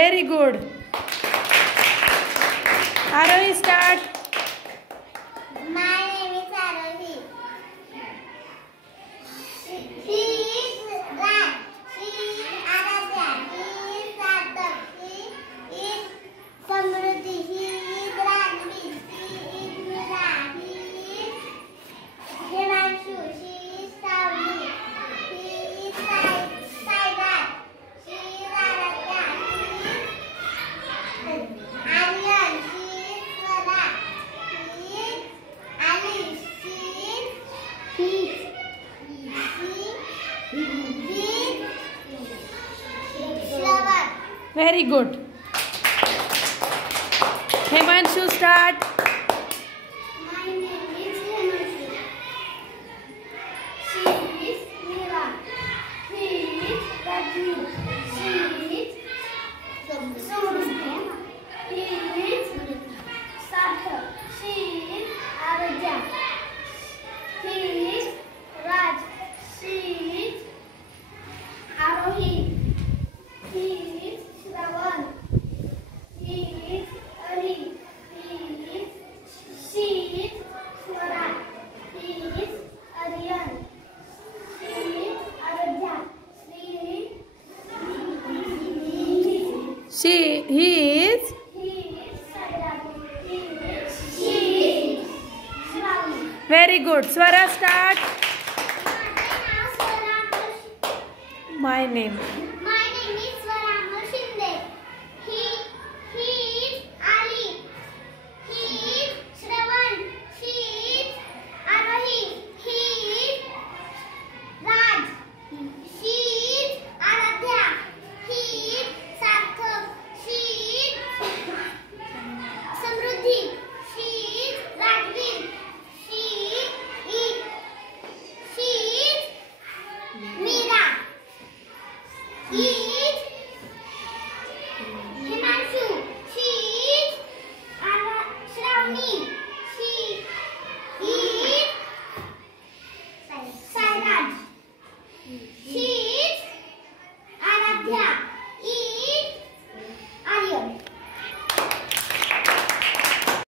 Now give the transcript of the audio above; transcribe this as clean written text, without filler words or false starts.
Very good. Arohi, start. My name is Arohi. She is Raj. She is Aradhya. He is Sarthak. He is Samruddhi. He is Ranveer. She is Mira. He is Himanshu. She is Savni. He is Sairaj. She is Aradhya. He is Aryan. She is Swara. He is Alice. She is Peach. He is Flower. Very good. Himanshu, start. My name is Himanshu. She is Mira. He is Rajni. She is Samruddhi. He is Sarthak. She is Aradhya. He is Raj. She is Arohi. He is Shravan. He is Ari. She is Swara. He is Aryan. She is Aradhya. He is Sairaj. She is Shravani. Very good. Swara, start. My name.